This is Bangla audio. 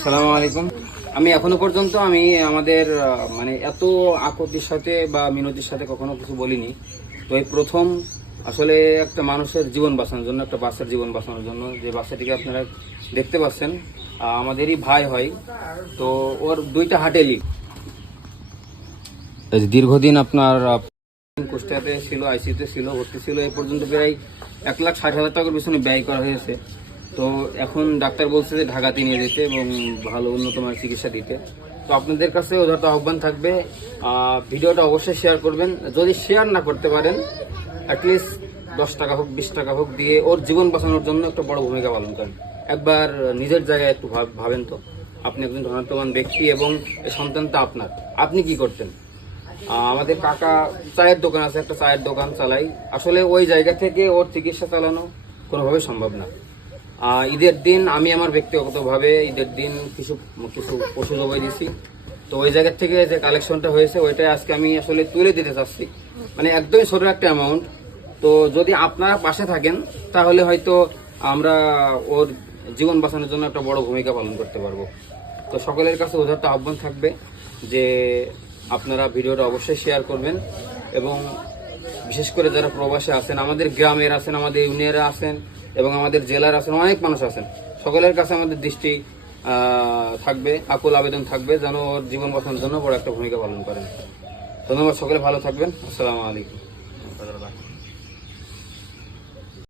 আসসালামু আলাইকুম। আমি এখনো পর্যন্ত আমাদের মানে এত আকতির সাথে বা মিনতির সাথে কখনো কিছু বলিনি। তো এই প্রথম আসলে একটা মানুষের জীবন বাঁচানোর জন্য, একটা বাচ্চার জীবন বাঁচানোর জন্য, যে বাচ্চাটিকে আপনারা দেখতে পাচ্ছেন আমাদেরই ভাই হয়। তো ওর দুইটা হার্টে লিক, দীর্ঘদিন আপনার কুষ্টিয়াতে ছিল, আইসিইউতে ছিল, ভর্তি ছিল। এই পর্যন্ত প্রায় 1,60,000 টাকার পিছনে ব্যয় করা হয়েছে। তো এখন ডাক্তার বলছে যে ঢাকাতে নিয়ে যেতে এবং ভালো উন্নত মানের চিকিৎসা দিতে। তো আপনাদের কাছে ওদের আহ্বান থাকবে, ভিডিওটা অবশ্যই শেয়ার করবেন। যদি শেয়ার না করতে পারেন, অ্যাটলিস্ট 10 টাকা হোক 20 টাকা হোক দিয়ে ওর জীবন বাঁচানোর জন্য একটা বড় ভূমিকা পালন করেন। একবার নিজের জায়গায় একটু ভাবেন তো, আপনি একজন ধনাত্মবান ব্যক্তি এবং এই সন্তানটা আপনার, আপনি কি করতেন? আমাদের কাকা চায়ের দোকান আছে, একটা চায়ের দোকান চালাই। আসলে ওই জায়গা থেকে ওর চিকিৎসা চালানো কোনোভাবে সম্ভব না। ঈদের দিন আমি আমার ব্যক্তিগতভাবে ঈদের দিন কিছু কিছু পশু জবাই দিছি। তো ওই জায়গা থেকে যে কালেকশনটা হয়েছে ওইটাই আজকে আমি আসলে তুলে দিতে চাচ্ছি, মানে একদমই ছোট একটা অ্যামাউন্ট। তো যদি আপনারা পাশে থাকেন তাহলে হয়তো আমরা ওর জীবন বাঁচানোর জন্য একটা বড় ভূমিকা পালন করতে পারবো। তো সকলের কাছে উদারতা আহ্বান থাকবে যে আপনারা ভিডিওটা অবশ্যই শেয়ার করবেন, এবং বিশেষ করে যারা প্রবাসে আছেন, আমাদের গ্রামের আছেন, আমাদের ইউনিয়নে আছেন এবং আমাদের জেলার আছেন, অনেক মানুষ আছেন, সকলের কাছে আমাদের দৃষ্টি থাকবে, আকুল আবেদন থাকবে যেন ওর জীবন বাঁচানোর জন্য বড় একটা ভূমিকা পালন করেন। ধন্যবাদ, সকলে ভালো থাকবেন। আসসালামু আলাইকুম।